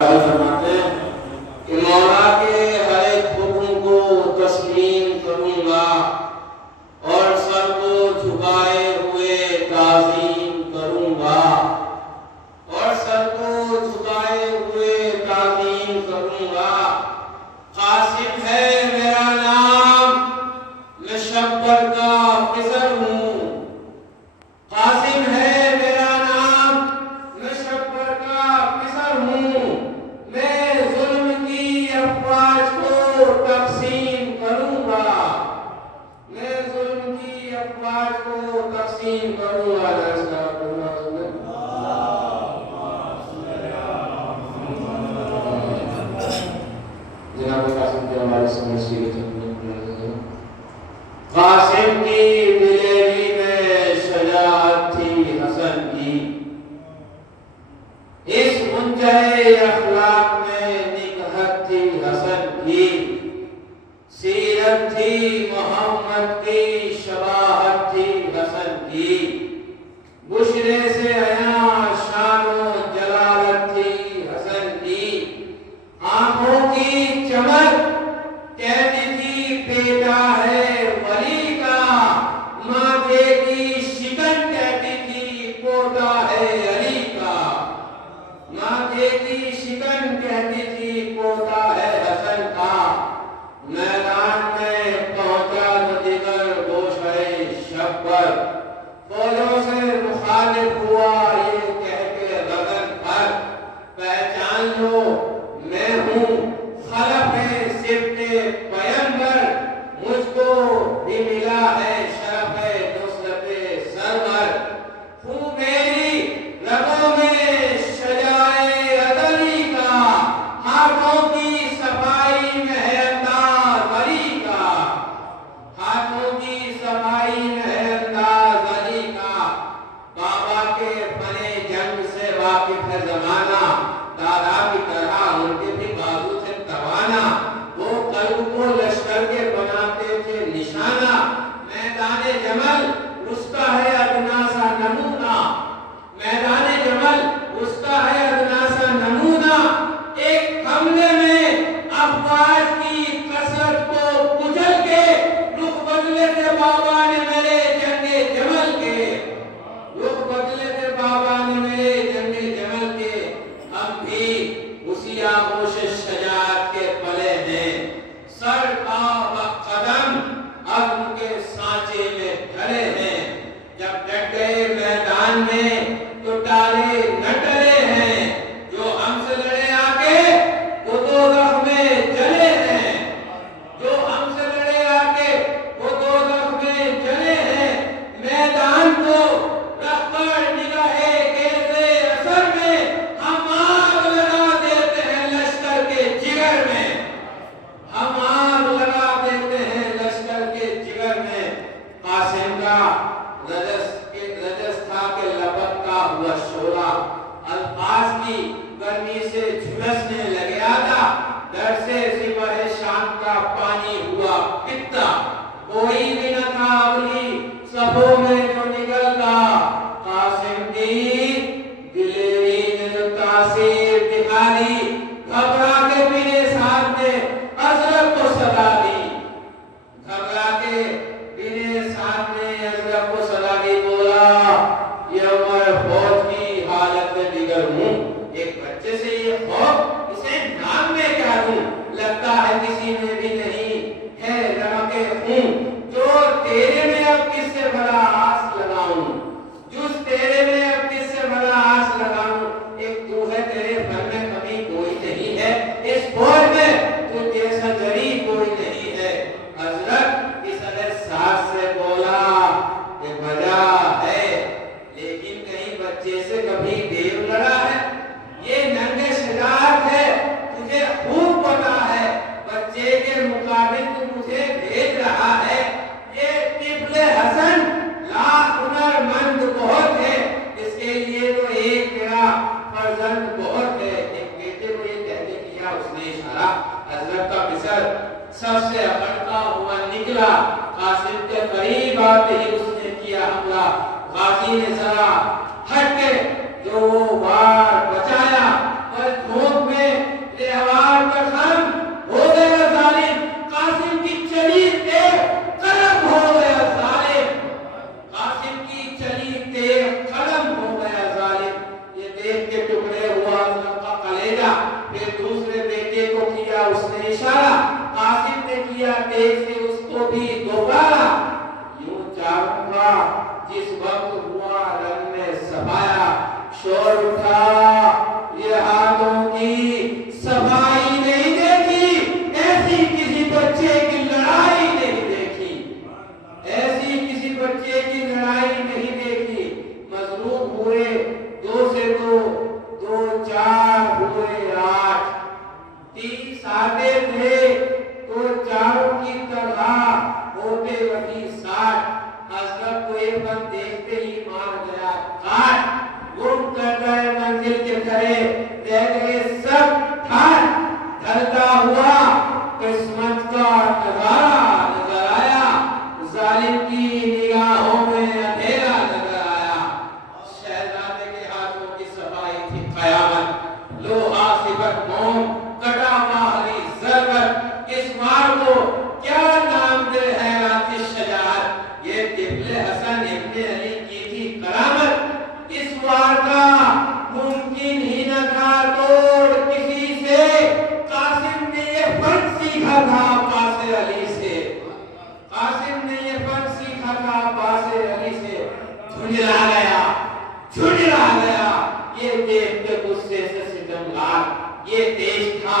فرماتے ہیں کہ مولا کے ہر ایک حکم کو تسلیم کروں گا اور سر کو جھکائے ہوئے تعظیم کروں گا اور سر کو جھکائے ہوئے تعظیم کروں گا۔ قاسم ہے میرا نام، میں شبر کا خضر ہوں۔ قاسم ہے میرا نام، میں شبر کا خضر ہوں۔ میں ظلم کی افواج کو تقسیم کروں گا، میں ظلم کی افواج کو تقسیم کروں گا۔ جناب قاسم کی ہماری سمجھی گئی قاسم کی دلیری میں شجاعت تھی حسن کی، اس منجھے اخلاق میں نکہت تھی حسن کی، سیرت تھی محمد کی شباہت تھی حسن کی، بشرے سے عیاں شان و جلالت تھی حسن کی، آنکھوں کی چمک کہتی تھی بیٹا ہے ولی کا، ماتھے کی شکن کہتی تھی پوتا ہے علی کا، ماتھے کی شکن کہتی تھی پوتا ہے حسن کا۔ میدان میں پہنچا تو دیگر گوشۂ شب پر، فوجوں سے مخالف ہوا یہ کہہ کے غزل پر، پہچان لو میں ہوں خلف صفت پیمبر، مجھ کو بھی ملا ہے شرف نصرت سرور، خون میری رگوں میں شجاعِ عدلی کا، ہاتھوں کی صفائی میں ہے انداز علی کا، ہاتھوں کی صفائی میں ہے انداز علی کا۔ بابا کے فن جنگ سے واقف ہے زمانہ، دادا کی طرح ان کے بھی بازو تھے توانا، وہ قلب کو لشکر کے بناتے تھے نشانہ، میدان جمل اس کا ہے ادنا سا نمونہ، میدان جمل اس کا ہے ادنا سا نمونہ، ایک حملے میں افواج کی کثرت کو کچل کے رخ بدلے تھے بابا نے میرے جنگ جمل کے، رخ بدلے تھے بابا نے میرے جنگ جمل کے۔ ہم بھی اسی آغوش شجاعت کے پلے ہیں، سر و قدم عزم کے سانچے میں ڈھلے ہیں، جب ڈٹ گئے میدان میں تو ٹالے نہ ٹلے ہیں، جو ہم سے لڑے آگے وہ دوزخ میں جلے ہیں، جو ہم سے لڑے آگے وہ دوزخ میں جلے ہیں، میدان کو رکھ کر نگاہ گیزِ اثر میں ہم آگ لگا دیتے ہیں لشکر کے جگر میں، ہم آگ لگا دیتے ہیں لشکر کے جگر میں۔ قاسم کا رجس تھا کہ لپکتا ہوا شعلہ، الفاظ کی گرمی سے جھلسنے لگا تھا، ڈر سے سپہ شام کا پانی ہوا پتا، کوئی بھی نہ تھا اگلی صفوں میں جو نکلتا، قاسم کی دلیری نے جو تاثیر دکھا دی، گھبرا کے میرے سامنے حضرت کو صدا دی، گھبرا کے میرے سامنے حضرت کو صدا دی، بولا یہ عمر فوج کی حالت میں دیگر ہوں، ایک بچے سے یہ خوف اسے نام میں کیا دوں، لگتا ہے کسی میں بھی نہیں ہے رمق خون، جو تیرے میں اب کس سے بڑا آس لگاؤں، جس تیرے میں اب کس سے بڑا آس لگاؤں، ایک تو ہے تیرے گھر میں کبھی کوئی نہیں ہے، اس فوج میں تو جیسا جری کوئی نہیں ہے۔ حضرت اس احساس سے بولا کہ وجہ ہے، لیکن کہیں بچے سے کبھی دیو لڑا ہے، یہ ننگ شجاعت ہے تجھے خوب پتا ہے، بچے کے مقابل تو مجھے بھیج رہا ہے، یہ طفل حسن لاکھ ہنر مند بہت ہے، اس کے لیے تو ایک میرا فرزند بہت ہے۔ ایک بیٹے کو یہ کہنے کیا اس نے اشارہ، حضرت کا بسر سب سے اکڑتا ہوا نکلا، قاسم کے قریب آتے ہی اس نے کیا حملہ، غازی نے ذرا ہٹ کے جو وہ وار بچایا، پر دھوپ میں کیا، پھر دوسرے بیٹے کو کیا، اس نے اشارہ، قاسم نے کیا تیز سے، اس کو بھی دوبارہ، یوں چاروں کا جس وقت ہوا رنگ میں سفایا، شور اٹھا، یہ ہاتھوں کی صفائی نہیں دیکھی، ایسی کسی بچے کی لڑائی نہیں دیکھی، ایسی کسی بچے کی لڑائی نہیں دیکھی، مظلوم ہوئے 2 سے 2، 2 4 ہوئے 8، 30 آتے تھے تو چاروں کی طرح ہوتے وہی 60، حضرت کو ایک بار دیکھتے ہی مار گیا کاٹ، گم کر گئے منزل کے کھڑے، رہ گئے سب ٹھار، ڈھلتا ہوا قسمت کا نظارہ نظر آیا، ظالم کی نگاہوں میں اندھیرا نظر آیا، شہزادے کے ہاتھوں کی صفائی تھی قیامت، لوہا صفت موم، کٹا ماہری ضربت، اس مار کو کیا نام دے ہے آتش شجاعت، یہ طفل حسن ابن علی کی تھی کرامت، اس وار کا ممکن ہی نہ تھا توڑ کسی سے، قاسم نے یہ فن سیکھا تھا عباس علی سے، قاسم نے یہ فن سیکھا تھا عباس علی سے، جھنجلا گیا، جھنجلا گیا، یہ دیکھ کے غصے سے ستمگار، یہ تیز تھا،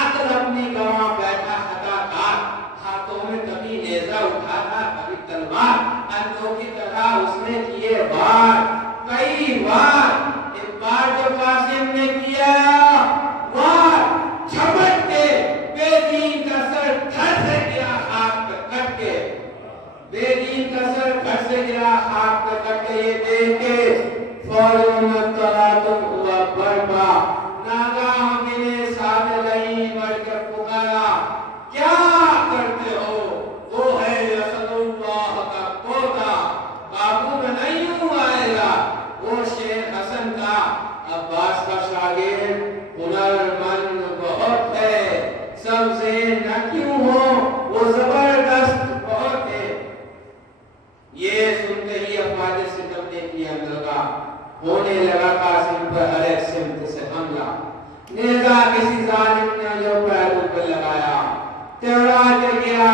عقل اپنی گواں بیٹھا خطا کار، ہاتھوں میں کبھی نیزہ اٹھاتا کبھی تلوار، اندھوں کی طرح اس نے کیے وار، کئی وار، ایک بار جو قاسم نے کیا وار، جھپٹ کے بے دین کا سر گھر سے گرا خاک پہ کٹ کے، بے دین کا سر گھر سے گرا خاک پہ کٹ کے، یہ دیکھ کے فوراً تلاتم ہوا برپا، ناگاہ میرے ساتھ لئی بڑھ کر پکارا، کیا کرتے ہو، وہ ہے اسد اللہ کا پوتا، قابو میں نہیں ہوں آئے گا، وہ شیر حسن کا، عباس کا شاگرد، ہنرمند بہت ہے، سب سے نہ کیوں ہو، وہ زبردست بہت ہے، یہ سنتے ہی افواج ستم نے کیا لگا، ہونے لگا قاسم پر ہر ایک سمت سے حملہ، نیزہ کسی ظالم نے جو پیروں پر لگایا، تیرا کے گیا